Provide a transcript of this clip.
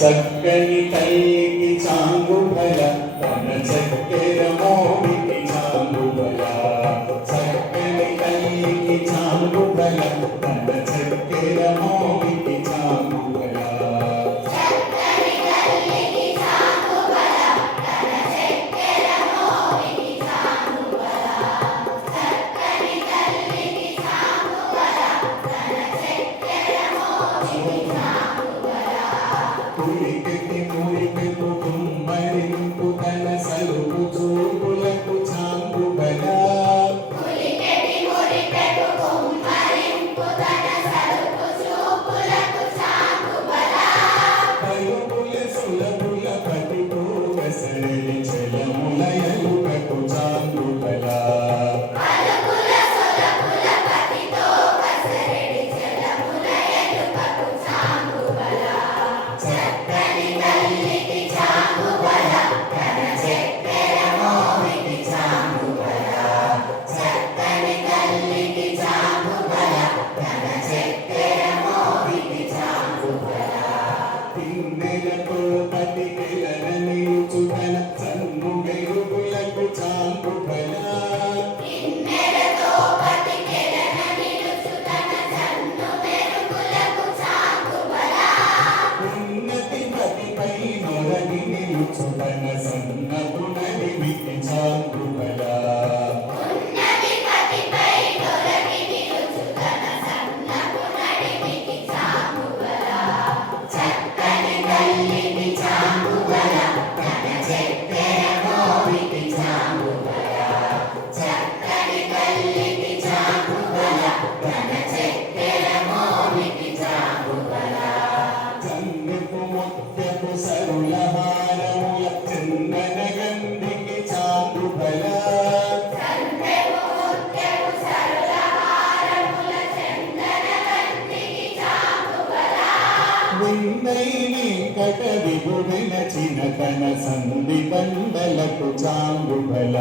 చక్కని తల్లికి చాంగుబల తన చక్కెర మోడికి చాంగుబల చక్కని తల్లికి చాంగుబల తన చక్కెర మోడికి చాంగుబల కులికెట్టి మురిపెకు కుమ్మరింపు తన సలుపు చూపులకు చాంగుబల పలుపుల సులభుల పటితో కసరలి చలముల ఎలుకకు చాంగుబల పిన్నెలతో పతికెలన నిలుచుతన సన్ను మెరుగులకు చాంగుబల ఉన్నతి పతిపై నొరగి నిలుచుతన సన్నపు నడిమికి చాంగుబల కన్నెపు ముత్యపు సరుల హారముల చందన గంధికి చాంగుబల విన్నైని కట విభుడిన చినకన సంధి కండలకు చాంగుబల